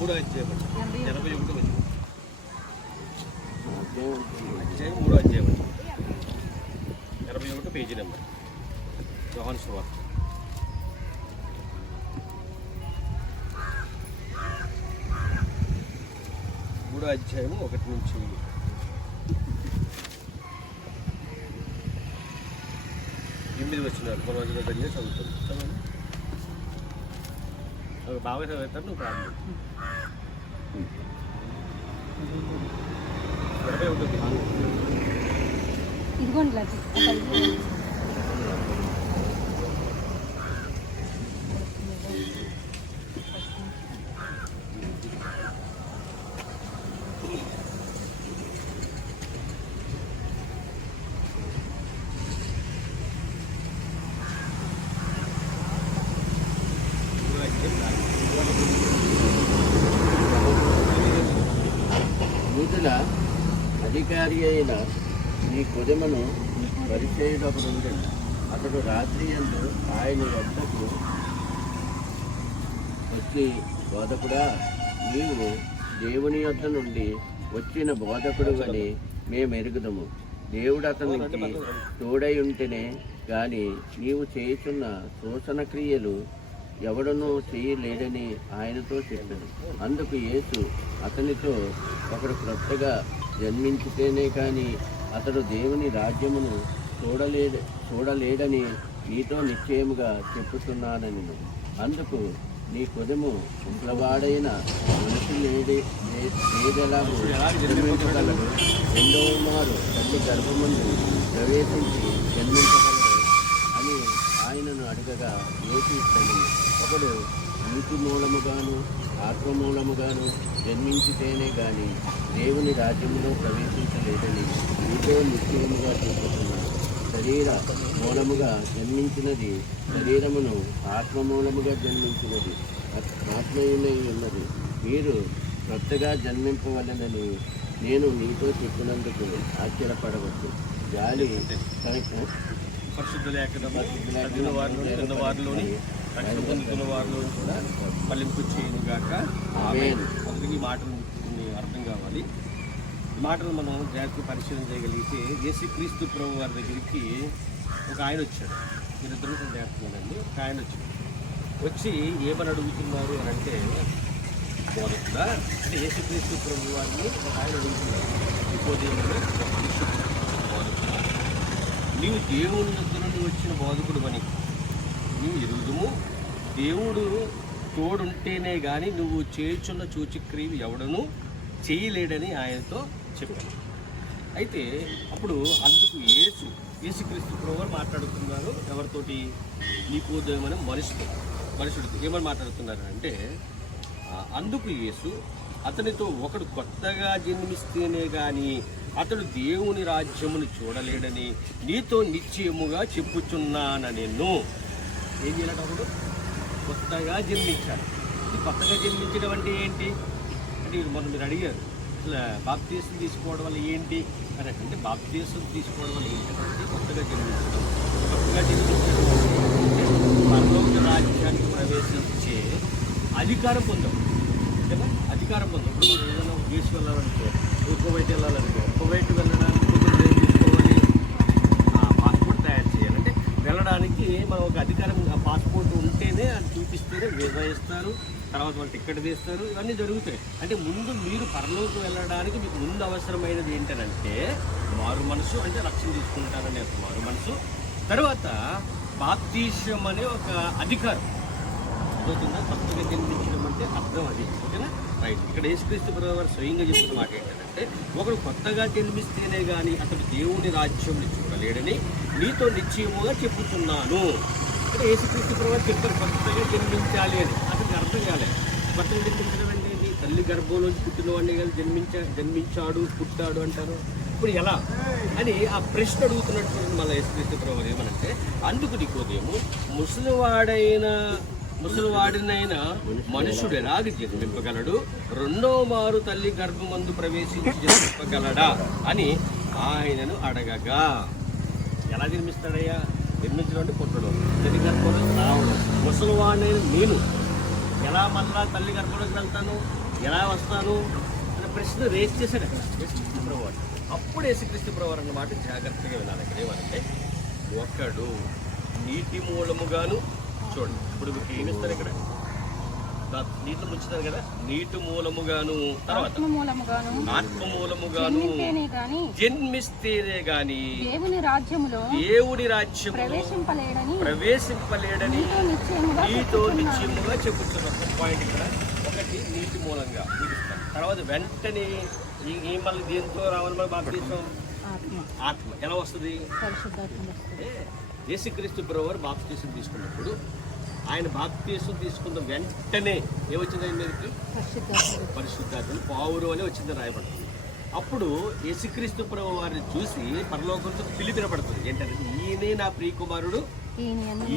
మూడో అధ్యాయం అండి ఎనభై ఒకటో వచ్చిన అధ్యాయం మూడో అధ్యాయం అండి ఎనభై ఒకటో పేజీ నెంబర్ యోహాన్ సువార్త మూడో అధ్యాయం ఒకటి నుంచి ఎనిమిది వచ్చినారు మన రోజులో జరిగే చదువుతుంది చదవండి ఒక బాగా నువ్వు ప్రారంభం ఇదిగోండి అధికారి అయిన నీ కొదమను పరిచయుడొకడు అతడు రాత్రి ఎందు ఆయన వద్దకు వచ్చి బోధకుడా నీవు దేవుని యొద్ నుండి వచ్చిన బోధకుడు అని మేము ఎరుగుదము దేవుడు అతనికి తోడై ఉంటేనే కానీ నీవు చేయుచున్న శోషణ క్రియలు ఎవడనూ చేయలేడని ఆయనతో చెప్పాడు అందుకు యేసు అతనితో ఒకడు క్రొత్తగా జన్మించితేనే కానీ అతడు దేవుని రాజ్యమును చూడలేడ చూడలేడని నీతో నిశ్చయముగా చెప్పుతున్నానని. అందుకు నీ కొదము ఇంట్లవాడైన మనిషి లేడే లేదెలాగో జన్మించగలడు? రెండవ మారు తల్లి గర్భమందు ప్రవేశించి జన్మించగలడు అని ఆయనను అడగగా యోచిస్తాను. ఒకడు నీతి మూలముగాను ఆత్మమూలముగాను జన్మించితేనే గాని దేవుని రాజ్యములో ప్రవేశించలేదని మీతో నిశ్చయముగా చెప్పుతున్నాను శరీర మూలముగా జన్మించినది శరీరమును ఆత్మమూలముగా జన్మించినది ఆత్మయునై ఉన్నది మీరు కొత్తగా జన్మింపవలనని నేను నీతో చెప్పినందుకు ఆశ్చర్యపడవచ్చు గాలి పరిశుద్ధ లేఖనం పరిశుద్ధ వారిలో వారిలోని రక్షణ పొందుతున్న వారిలో కూడా ఫలింపు చేయను గాక. ఆమేన్. అందుకే ఈ మాటలు కొన్ని అర్థం కావాలి. ఈ మాటలు మనం జాగ్రత్తగా పరిశీలన చేయగలిగితే యేసుక్రీస్తు ప్రభు వారి దగ్గరికి ఒక ఆయన వచ్చాడు. మీరిద్దరూ జాగ్రత్తగానండి ఒక ఆయన వచ్చాడు. వచ్చి ఏమని అడుగుతున్నారు అని అంటే బోధకుడా అంటే యేసుక్రీస్తు ప్రభు వారిని ఒక ఆయన అడుగుతున్నారు. బోధకుడా నీవు దేవుని దగ్గర నుండి వచ్చిన బోధకుడు అని. నీ ఎరుగుదుము. దేవుడు తోడుంటేనే కానీ నువ్వు చేయుచున్న సూచిక్రియలు ఎవడను చేయలేడని ఆయనతో చెప్పాడు అయితే అప్పుడు అందుకు యేసు యేసుక్రీస్తు ప్రభు మాట్లాడుతున్నారు. ఎవరితోటి? నీకు దేవమని మనుషుడు మనుషుడితో. ఏమని మాట్లాడుతున్నారు అంటే అందుకు యేసు అతనితో ఒకడు కొత్తగా జన్మిస్తేనే కానీ అతడు దేవుని రాజ్యమును చూడలేడని నీతో నిశ్చయముగా చెప్పుచున్నాన నేను ఏం చేయాలటప్పుడు కొత్తగా జన్మించాలి. ఈ కొత్తగా జన్మించడం అంటే ఏంటి? అంటే మొన్న మీరు అడిగారు. అసలు బాప్తీసం తీసుకోవడం వల్ల ఏంటి? అని అంటే బాప్తీసం తీసుకోవడం వల్ల ఏంటంటే కొత్తగా జన్మించడం. కొత్తగా జన్మించడం అంటే పరలోక రాజ్యానికి ప్రవేశించే అధికారం పొందాం కదా? అధికారం పొందాం ఇప్పుడు మనం ఏదైనా దేశం వెళ్ళాలనుకో కువైట్ వెళ్ళాలనుకో కువైట్ వెళ్ళడానికి ముందు ఏం తీసుకోవాలి ఆ పాస్పోర్ట్ తయారు చేయాలి అంటే వెళ్ళడానికి మనం ఒక అధికారం పాస్పోర్ట్ ఉంటేనే అది చూపిస్తేనే వీసా ఇస్తారు తర్వాత వాళ్ళు టిక్కెట్ తీస్తారు ఇవన్నీ జరుగుతాయి. అంటే ముందు మీరు పరలోకి వెళ్ళడానికి మీకు ముందు అవసరమైనది ఏంటంటే మారు మనసు అంటే రక్షణ తీసుకుంటారనే ఒక మారు మనసు. తర్వాత బాప్తీసం అనే ఒక అధికారం. అర్థమవుతుందా కొత్తగా జన్మించడం అంటే అర్థం అది ఓకేనా? రైట్ ఇక్కడ యేసుక్రీస్తు ప్రభు స్వయంగా చెప్తున్న మాట ఏంటంటే ఒకడు కొత్తగా జన్మిస్తేనే కానీ అతడు దేవుని రాజ్యం చూడలేడని నీతో నిశ్చయముగా చెప్పుతున్నాను ఇక్కడ యేసుక్రీస్తు ప్రభు చెప్పారు కొత్తగా జన్మించాలి అని. అతనికి అర్థం కాలేదు కొత్తగా జన్మించడం నీ తల్లి గర్భంలోంచి పుట్టిన వాడిని కదా జన్మించా జన్మించాడు పుట్టాడు అంటారు. ఇప్పుడు ఎలా? అని ఆ ప్రశ్న అడుగుతున్నట్టు మళ్ళీ యేసుక్రీస్తు ప్రభు ఏమనంటే అందుకు నీకోదేమో ముసలివాడైన ముసలివాడినైన మనుషుడు ఎలాగ జన్మింపగలడు రెండో మారు తల్లి గర్భమందు ప్రవేశించి జన్మింపగలడా అని ఆయనను అడగగా. ఎలా జన్మిస్తాడయ్యా? జన్మించడం అంటే పుట్టడం తల్లి గర్భంలో రావడం. ముసలివాడినైన నేను ఎలా మళ్ళా తల్లి గర్భంలోకి వెళ్తాను? ఎలా వస్తాను? అనే ప్రశ్న రేస్ చేశాడు అక్కడ యేసుక్రీస్తు ప్రభు అప్పుడు యేసుక్రీస్తు ప్రభు అన్నమాట జాగ్రత్తగా వినాలి. అక్కడ ఏమంటే ఒకడు నీటి మూలముగాను చూడండి. ఇప్పుడు మీకు ఏమిస్తారు ఇక్కడ? దా- నీటిలో ముంచుతారు కదా? నీటి మూలముగాను తర్వాత ఆత్మ మూలముగాను జన్మిస్తేనే గాని దేవుని రాజ్యములో దేవుడి రాజ్యము ప్రవేశింపలేడని ప్రవేశింపలేడని నీతో నిశ్చయముగా చెప్పుతున్న ఒక పాయింట్ ఇక్కడ. ఒకటి నీటి మూలంగా తర్వాత వెంటనే ఈ మళ్ళీ దేంతో రావాలి మన బాప్తీసం? ఆత్మ. ఆత్మ. ఎలా వస్తుంది? యేసుక్రీస్తు ప్రభువారు బాప్తీసం తీసుకున్నప్పుడు ఆయన బాప్తీసం తీసుకున్న వెంటనే ఏమొచ్చింది ఆయన మీదకి? పరిశుద్ధాత్మ. పావురు అని వచ్చింది రాయబడుతుంది. అప్పుడు యేసుక్రీస్తు ప్రభు వారిని చూసి పరలోకంతో పిలిపినపడుతుంది ఏంటంటే ఈయనే నా ప్రియకుమారుడు.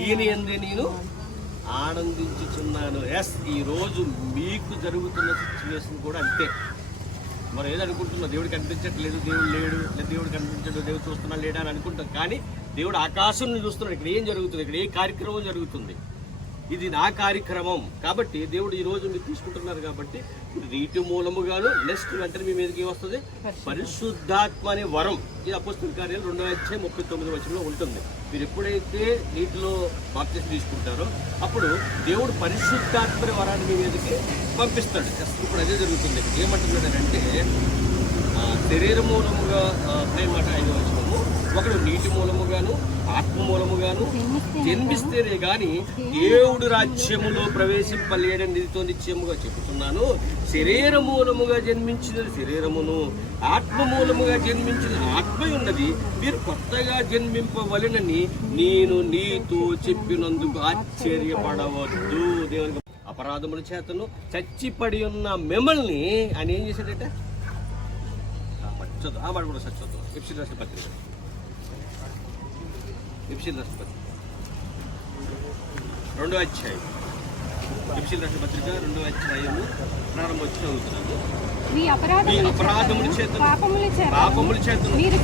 ఈయన ఎందు నేను ఆనందించుచున్నాను. ఎస్ ఈ రోజు మీకు జరుగుతున్న సిచ్యువేషన్ కూడా అంతే. మనం ఏదో అనుకుంటున్నాం దేవుడు కనిపించట్లేదు దేవుడు లేడు లేదా దేవుడు కనిపించడు దేవుడు చూస్తున్నా లేడా అని అనుకుంటాం. కానీ దేవుడు ఆకాశం చూస్తున్నాడు. ఇక్కడ ఏం జరుగుతుంది? ఇక్కడ ఏ కార్యక్రమం జరుగుతుంది? ఇది నా కార్యక్రమం. కాబట్టి దేవుడు ఈ రోజు మీరు తీసుకుంటున్నారు కాబట్టి నీటి మూలముగాను నెక్స్ట్ వెంటనే మీ మీదకి వస్తుంది పరిశుద్ధాత్మ. అనే వరం. ఇది అపుస్తల కార్యాలు రెండో అధ్యాయం ముప్పై తొమ్మిది వచనంలో ఉంటుంది. మీరు ఎప్పుడైతే నీటిలో బాప్తిసం తీసుకుంటారో అప్పుడు దేవుడు పరిశుద్ధాత్మ వరాన్ని మీ మీదకి పంపిస్తాడు. ఇప్పుడు అదే జరుగుతుంది. ఏమంటున్నాడంటే శరీర మూలముగా ఆ, మాట ఐదు వచనము ఒకడు నీటి మూలముగాను ఆత్మ మూలముగాను జన్మిస్తేనే కానీ దేవుడు రాజ్యములో ప్రవేశింపలేడని నీతో నిశ్చయముగా చెబుతున్నాను. శరీర మూలముగా జన్మించిన శరీరమును ఆత్మ మూలముగా జన్మించిన ఆత్మ ఉన్నది. మీరు కొత్తగా జన్మింపవలెనని నేను నీతో చెప్పినందుకు ఆశ్చర్యపడవద్దు. దేవునికి అపరాధముల చేతను చచ్చిపడి ఉన్న మిమ్మల్ని ఆయన ఏం చేశాడట? చదువు ఆ మాట కూడా సార్ చదువు ఎఫ్సీ రాష్ట్ర పత్రిక ఎఫ్సీ రాష్ట్ర పత్రిక రెండో అధ్యాయం. ఎఫ్సీ రాష్ట్ర పత్రిక రెండో అధ్యాయము ప్రారంభం వచ్చి చదువుతున్నాను మీ అపరాధముల పాపముల చేత పాపముల చేతను మీరు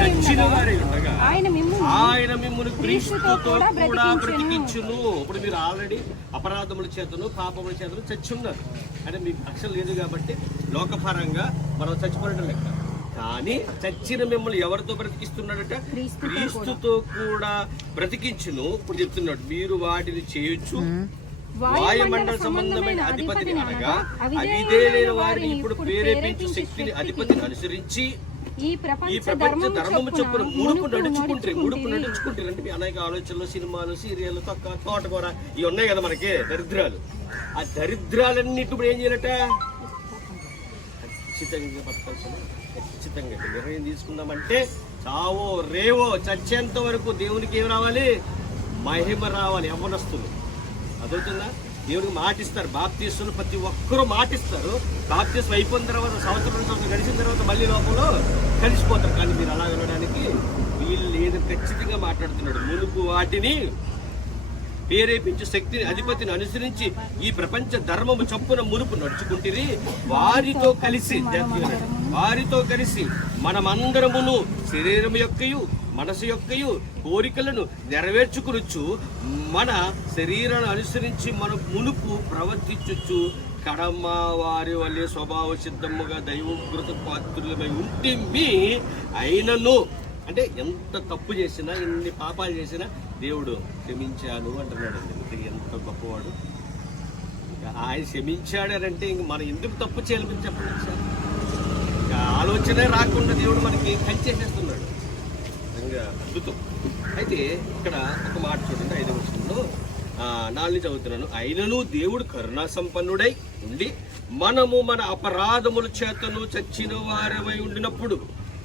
చచ్చిన వారై ఉండగా ఆయన మిమ్మును ఆయన మిమ్మల్ని క్రీస్తుతో కూడా బ్రతికించును. ఇప్పుడు మీరు ఆల్రెడీ అపరాధముల చేతను పాపముల చేతను చచ్చి ఉన్నారు. అంటే మీకు రక్ష లేదు కాబట్టి లోకపరంగా మనం చచ్చిపోవడం లెక్క. కానీ చచ్చిన మిమ్మల్ని ఎవరితో బ్రతికిస్తున్నాడట? క్రీస్తుతో కూడా. బ్రతికించును. ఇప్పుడు చెప్తున్నాడు మీరు వాటిని చేయొచ్చు. వాయుమండల సంబంధమైన అధిపతిని అనగా అవిధేయులైన వారిని ఇప్పుడు ప్రేరేపించు శక్తిని అధిపతిని అనుసరించి ఈ ప్రపంచ ధర్మము చొప్పున ముడుపు మునుపు నడుచుకుంటే ముడుపు నడుచుకుంటిరి. నడుచుకుంటారు అంటే అనేక ఆలోచనలు సినిమాలు సీరియల్ తొక్క తోటకూర ఇవి ఉన్నాయి కదా మనకి దరిద్రాలు. ఆ దరిద్రాలన్నిటి ఇప్పుడు ఏం చేయాలట? ఖచ్చితంగా బతకాల్సిన ఖచ్చితంగా. నిర్ణయం తీసుకుందామంటే చావో రేవో చచ్చేంత వరకు దేవునికి ఏం రావాలి? మహిమ రావాలి. యవ్వనస్తులు. అదవుతుందా దేవుడికి మాటిస్తారు. బాప్తీసులు ప్రతి ఒక్కరూ మాటిస్తారు. బాప్తీసం అయిపోయిన తర్వాత సంవత్సరం సంవత్సరం గడిచిన తర్వాత మళ్ళీ లోపల కలిసిపోతారు. కానీ మీరు అలా వెళ్ళడానికి వీళ్ళు ఏదో ఖచ్చితంగా మాట్లాడుతున్నాడు. మునుపు వాటిని ప్రేరేపించే శక్తిని అధిపతిని అనుసరించి ఈ ప్రపంచ ధర్మము చొప్పున మునుపు నడుచుకుంటుంది వారితో కలిసి వారితో కలిసి మనమందరమును శరీరం యొక్కయు మనసు యొక్కయు కోరికలను నెరవేర్చుకునొచ్చు మన శరీరాన్ని అనుసరించి మన మునుపు ప్రవర్తించొచ్చు కడమ్మ వారి వల్లే స్వభావ సిద్ధముగా దైవకృత పాత్రులమై ఉంటే మీ అయినను. అంటే ఎంత తప్పు చేసినా ఎన్ని పాపాలు చేసినా దేవుడు క్షమించాను అంటున్నాడు అండి ఎంత గొప్పవాడు. ఇంకా ఆయన క్షమించాడనంటే ఇంక మనం ఎందుకు తప్పు చేయాలని చెప్పండి సార్. ఇంకా ఆలోచనే రాకుండా దేవుడు మనకి కంచేసేస్తున్నాడు నిజంగా అద్భుతం. అయితే ఇక్కడ ఒక మాట చూడండి ఐదవ వచనంలో. నాలుగు చదువుతున్నాను. అయినను దేవుడు కరుణా సంపన్నుడై ఉండి మనము మన అపరాధముల చేతను చచ్చిన వారమై ఉండినప్పుడు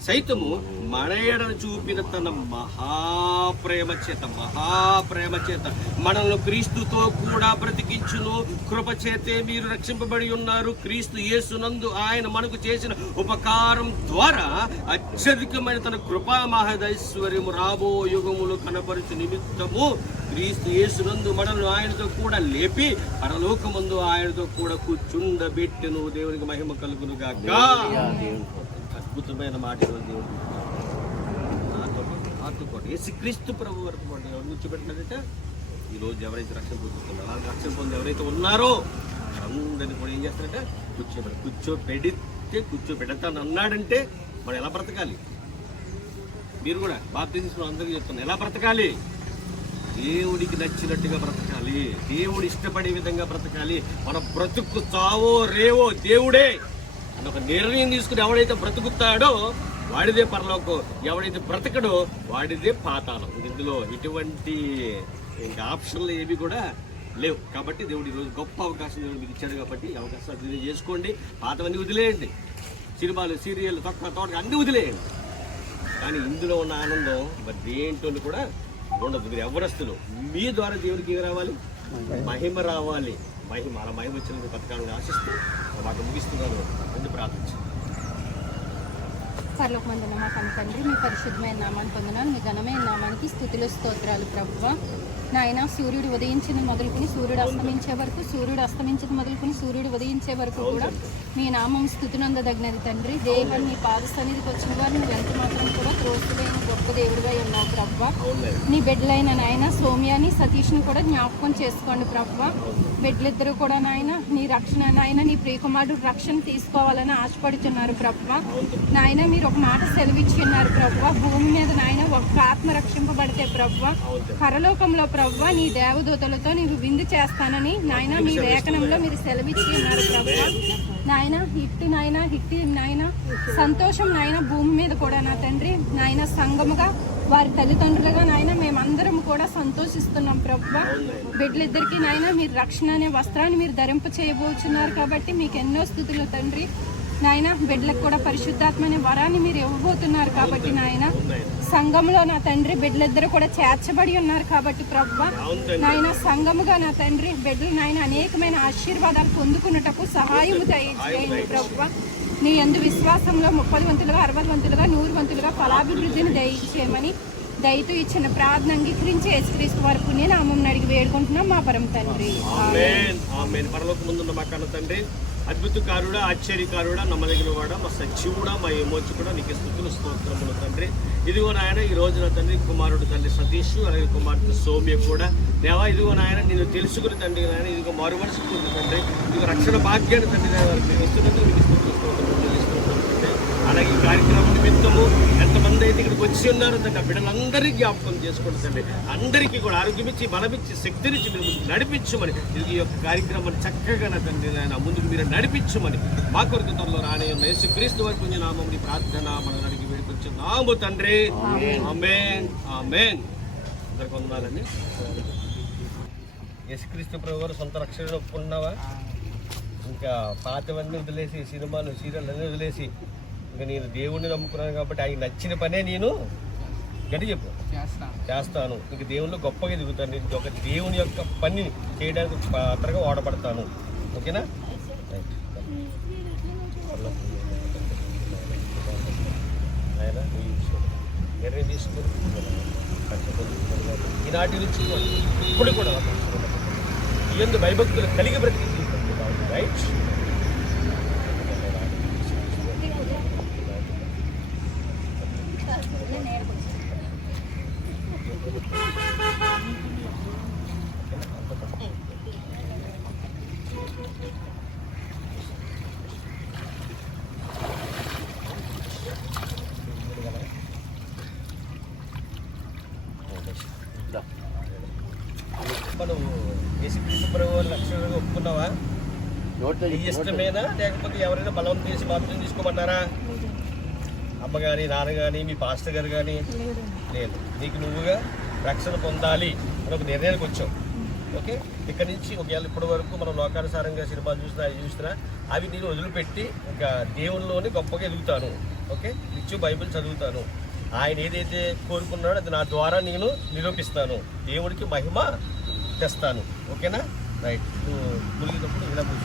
సైతము మనయడను చూపిన తన మహాప్రేమ చేత మహాప్రేమ చేత మనల్ని క్రీస్తుతో కూడా బ్రతికించును. కృపచేతే మీరు రక్షింపబడి ఉన్నారు. క్రీస్తు యేసునందు ఆయన మనకు చేసిన ఉపకారం ద్వారా అత్యధికమైన తన కృపా మహదైశ్వర్యము రాబో యుగములు కనపరుచు నిమిత్తము క్రీస్తు యేసునందు మనల్ని ఆయనతో కూడా లేపి పరలోకమందు ఆయనతో కూడా కూర్చుండబెట్టెను. దేవునికి మహిమ కలుగునుగాక. అద్భుతమైన మాట ఈరోజు దేవుడు నాతో పాటు క్రీస్తు ప్రభు వరకు పాటు ఎవరు కూర్చోబెట్టినదట ఈరోజు ఎవరైతే రక్షణ పొందుతున్నారో అలాగే రక్షణ పొంది ఎవరైతే ఉన్నారో అందరిని కూడా ఏం చేస్తారంటే కూర్చోబెడ కూర్చోబెడితే కూర్చోబెడతాను అన్నాడంటే మనం ఎలా బ్రతకాలి? మీరు కూడా బాప్తీసులు అందరికీ చెప్తున్నారు ఎలా బ్రతకాలి? దేవుడికి నచ్చినట్టుగా బ్రతకాలి. దేవుడు ఇష్టపడే విధంగా బ్రతకాలి. మన బ్రతుకు చావో రేవో దేవుడే. ఒక నిర్ణయం తీసుకుని ఎవడైతే బ్రతుకుతాడో వాడిదే పరలోకం. ఎవడైతే బ్రతకడో వాడిదే పాతాళం. ఇందులో ఎటువంటి ఇంకా ఆప్షన్లు ఏవి కూడా లేవు. కాబట్టి దేవుడు ఈరోజు గొప్ప అవకాశం దేవుడు మీకు ఇచ్చాడు కాబట్టి అవకాశాలు చేసుకోండి పాతవన్నీ వదిలేయండి. సినిమాలు సీరియల్ తొక్క తోట అన్నీ వదిలేయండి. కానీ ఇందులో ఉన్న ఆనందం మరి దేంట్లో కూడా ఉండదు. మీరు ఎవరస్తులు? మీ ద్వారా దేవుడికి ఏం రావాలి? మహిమ రావాలి. మహిమ అలా మహిమ వచ్చిన బతకాలని ఆశిస్తూ మాట ముగిస్తున్నాను. ముందు ప్రార్థించి. పర్లోక మందున మా తండ్రి మీ పరిశుద్ధమైన నామాన్ని పొందినాను మీ ఘనమైన నామానికి స్థుతిలో స్తోత్రాలు ప్రభువ. నాయన సూర్యుడు ఉదయించిన మొదలుకొని సూర్యుడు అస్తమించే వరకు సూర్యుడు అస్తమించిన మొదలుకొని సూర్యుడు ఉదయించే వరకు కూడా మీ నామం స్థుతినందదగినది తండ్రి. దేవుడు నీ పాద సన్నిధికి వచ్చిన వారు నువ్వు ఎంత మాత్రం కూడా త్రోసుడైన గొప్ప దేవుడిగా ఉన్నావు ప్రభువ నీ బిడ్డలైన నాయన సౌమ్యాని సతీష్ని కూడా జ్ఞాపకం చేసుకోండి ప్రభు. బిడ్డలిద్దరూ కూడా నాయన నీ రక్షణ నాయన నీ ప్రియకుమారుడు రక్షణ తీసుకోవాలని ఆశపడుతున్నారు ప్రభు. నాయన మీరు ఒక మాట సెలవిచ్చి ఉన్నారు ప్రభు. భూమి మీద నాయన ఒక ఆత్మ రక్షింపబడితే ప్రభు పరలోకంలో ప్రభు ప్రవ్వ నీ దేవదూతలతో నీకు విందు చేస్తానని నాయన మీ లేఖనంలో మీరు సెలవిచ్చి ఉన్నారు ప్రవ్వ నాయన హిట్టి నాయన హిట్టి నాయన సంతోషం నాయన భూమి మీద కూడా నా తండ్రి. నాయన సంగముగా వారి తల్లిదండ్రులుగా నాయన మేమందరం కూడా సంతోషిస్తున్నాం ప్రభువ బిడ్డలిద్దరికీ నాయన మీరు రక్షణ అనే వస్త్రాన్ని మీరు ధరింప చేయబోచున్నారు కాబట్టి మీకు ఎన్నో స్థుతులు తండ్రి. నాయన బిడ్డలకు కూడా పరిశుద్ధాత్మ అనే వరాన్ని మీరు ఇవ్వబోతున్నారు కాబట్టి నాయన. సంఘంలో నా తండ్రి బిడ్డలిద్దరు కూడా చేర్చబడి ఉన్నారు కాబట్టి ప్రభు నాయన సంఘముగా నా తండ్రి బిడ్డలు నాయన అనేకమైన ఆశీర్వాదాలు పొందుకున్నటకు సహాయము దయచేయండి ప్రభు నీ ఎందు విశ్వాసంలో ముప్పది వంతులుగా అరవై వంతులుగా నూరు వంతులుగా ఫలాభివృద్ధిని దయచేయమని దయతో ఇచ్చిన ప్రార్థన అంగీకరించి యేసుక్రీస్తు వారి పుణ్యనామం అడిగి వేడుకుంటున్నాం మా పరమ తండ్రి. ముందున్న మా కన్న తండ్రి అద్భుతకారుడా ఆశ్చర్యకారుడా నమ్మదగిన వాడా మా సచివుడా మా ఏమోచి కూడా నీకు స్థుతులు స్తోత్రములు తండ్రి. ఇదిగో నాయన ఈ రోజున తండ్రి కుమారుడు తండ్రి సతీష్ అలాగే కుమారుడు సౌమ్య కూడా. దేవా ఇదిగో నాయన నేను తెలుసుకుని తండ్రి నాయన ఇదిగో మారు తండ్రి. ఇదిగో రక్షణ భాగ్యాన్ని తండ్రి నాయన వారికి మీరు స్తోత్రములు అలాగే ఈ కార్యక్రమం నిమిత్తము ఎంతమంది అయితే ఇక్కడికి వచ్చి ఉన్నారో తండ్రి బిడ్డలందరికీ జ్ఞాపకం చేసుకోండి తండ్రి. అందరికీ కూడా ఆరోగ్యం ఇచ్చి బలమిచ్చి శక్తినిచ్చి మీరు ముందుకు నడిపించమని ఈ యొక్క కార్యక్రమాన్ని చక్కగా నా తండ్రి నాయన ముందుకు మీరు నడిపించమని మా కొరకు త్వరలో రానే ఉన్న యేసు క్రీస్తు వారి పుణ్య నామం ప్రార్థన మన అడిగి వేడుకొచ్చి నాము తండ్రి. ఆమేన్. ఆమేన్. అందరికి వందనాలండి. యేసుక్రీస్తు ప్రభు సొంత రక్షణ ఒప్పుకున్నావా? ఇంకా పాతవన్నీ వదిలేసి సినిమాలు సీరియల్ అన్నీ వదిలేసి ఇంకా నేను దేవుణ్ణి నమ్ముకున్నాను కాబట్టి ఆయన నచ్చిన పనే నేను గట్టి చెప్పు. చేస్తాను. ఇంక దేవుళ్ళు గొప్పగా ఎదుగుతాను నేను ఒక దేవుని యొక్క పని చేయడానికి పాత్రగా వాడబడతాను. ఓకేనా. ఆయన. నిర్ణయం తీసుకుని ఈనాటి నుంచి ఇప్పుడు కూడా ఈ ఎందు భయభక్తులు కలిగి బ్రతికి రైట్? మనం యేసుక్రీస్తు ప్రభు లక్షణంగా ఒప్పుకున్నావా? నీ ఇష్టమేనా? లేకపోతే ఎవరైనా బలవంతం చేసి మాత్రం తీసుకోమన్నారా అమ్మ కానీ నాన్న కానీ మీ పాస్టర్ గారు కానీ లేదు. నీకు నువ్వుగా రక్షణ పొందాలి అని ఒక నిర్ణయానికి వచ్చావు. ఓకే? ఇక్కడి నుంచి ఒకవేళ ఇప్పటి వరకు మనం లోకానుసారంగా సినిమాలు చూసినా అవి చూసినా అవి నేను వదిలిపెట్టి ఇంకా దేవునిలోనే గొప్పగా ఎదుగుతాను. ఓకే? నిత్యం బైబిల్ చదువుతాను. ఆయన ఏదైతే కోరుకున్నాడో అది నా ద్వారా నేను నిరూపిస్తాను. దేవుడికి మహిమ తెస్తాను ఓకేనా? రైట్. మునిగినప్పుడు ఇలా గొప్ప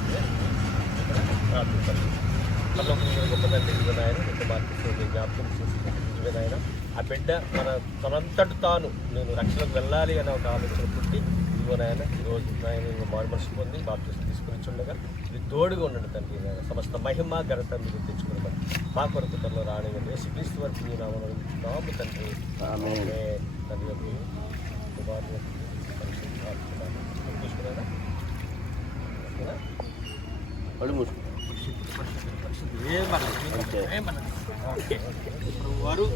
గొప్ప మార్పు జ్ఞాపకం ఆ బిడ్డ మన తనంతటి తాను నేను రక్షణకు వెళ్ళాలి అనే ఒక ఆలోచన పుట్టి ఇదిగో నాయన ఈరోజు నాయన మారు మనసు పొంది బాప్తిస్ట్ తీసుకుని ఉండగా ఇది తోడుగా ఉండండి తండ్రి నాయన. సమస్త మహిమ ఘనత మీరు తెచ్చుకుని మా కొరకు త్వరలో రానివ్వండి. యేసుక్రీస్తు వరకు మీ నామమున నాము తండ్రి. తండ్రి యొక్క కుమారుని యొక్క పరిశుద్ధాత్మ కళ్ళు మూసుకో వారు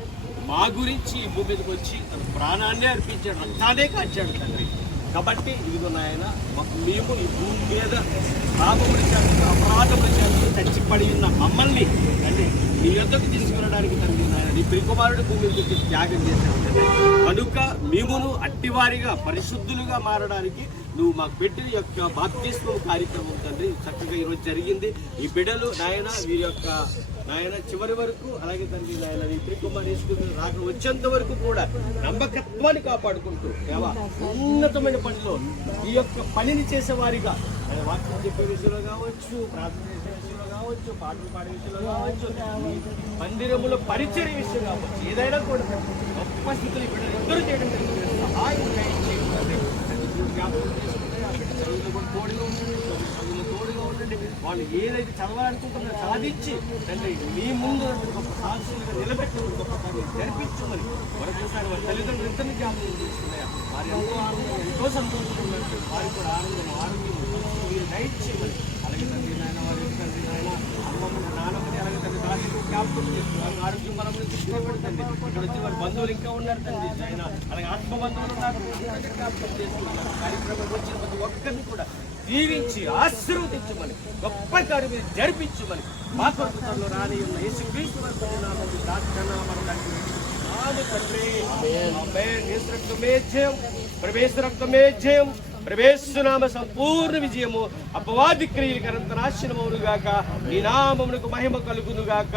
మా గురించి ఈ భూమి మీదకి వచ్చి తన ప్రాణాన్ని అర్పించాడు రక్తానే కాచాడు తండ్రి. కాబట్టి ఇదిగో నాయన మేము ఈ భూమి మీద పాపములు చేత అపరాధములు చేత చచ్చిపడి ఉన్న మమ్మల్ని అంటే నీ యొక్కకు తీసుకురావడానికి తండ్రి నాయన నీ ప్రికుమారుడు భూమి మీద త్యాగం చేశాడు కనుక మేమును అట్టివారిగా పరిశుద్ధులుగా మారడానికి నువ్వు మాకు బిడ్డ యొక్క బాప్తిస్మం కార్యక్రమం తండ్రి. చక్కగా ఈరోజు జరిగింది. ఈ బిడ్డలు నాయన వీరి యొక్క నాయన చివరి వరకు అలాగే తండ్రి నాయన నీ ప్రికుమార్ రాక వచ్చేంత వరకు కూడా నమ్మకత్వాన్ని కాపాడుకుంటూ దేవా ఉన్నతమైన పనిలో ఈ యొక్క పనిని చేసే వారిగా వాక్యం చెప్పే విషయంలో కావచ్చు ప్రార్థన చేసే విషయంలో కావచ్చు పాటలు పాడే విషయంలో కావచ్చు మందిరములో పరిచయం విషయం కావచ్చు ఏదైనా కూడా గొప్ప స్థితిలో ఇక్కడ ఇద్దరు చేయడం జరిగింది. సహాయం దయచేయండి తండ్రి. తండ్రి జ్ఞాపకం చేసుకుంటే ఆ బిడ్డ చదువులో కూడా తోడుగా ఉండండి చదువులో తోడుగా ఉండండి. వాళ్ళు ఏదైతే చదవాలనుకుంటున్నారో సాధించి తండ్రి మీ ముందు గొప్ప సాక్షులుగా నిలబెట్టి గొప్ప పని జరిపించమని మరొకసారి వాళ్ళ తల్లిదండ్రులు ఇద్దరిని జ్ఞాపకం చేసుకున్నాయా? వారు ఎంతో ఆనందం ఎంతో సంతోషంగా ఉన్నారు. వారికి కూడా ఆనందం ఆరోగ్యం మీరు డైట్ చేయమని అలాగే తండ్రి నాయన వారి తండ్రి నాయన అమ్మమ్మ నాన్నమ్మ అలాగే ఆరోగ్యం ఇక్కడ వచ్చి వారి బంధువులు ఇంకా ఉన్నారు తండ్రి ఆయన అలాగే ఆత్మ బంధువులు ఉన్నారు కార్యక్రమం వచ్చిన ప్రతి ఒక్కరిని కూడా దీవించి ఆశీర్వదించమని గొప్ప కార్యం మీరు జరిపించమని మా కొరకు రాని ఉన్న యేసు తండ్రి ప్రవేశ రక్తమే జయం ప్రవేశనామ సంపూర్ణ విజయము అపవాది క్రియలు కనంత నాశనమవును గాక. నీ నామమునకు మహిమ కలుగును గాక.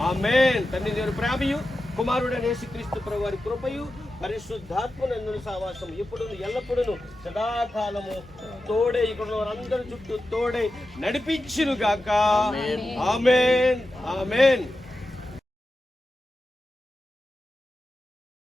ఆమేన్. తండ్రి దేవుని ప్రేమయు కుమారుడు యేసుక్రీస్తు ప్రభు వారి కృపయు పరిశుద్ధాత్మ నందున సావాసం ఇప్పుడు ఎల్లప్పుడూ సదాకాలము తోడే ఇక్కడ వారందరి చుట్టూ తోడే నడిపించును గాక. ఆమేన్. ఆమేన్.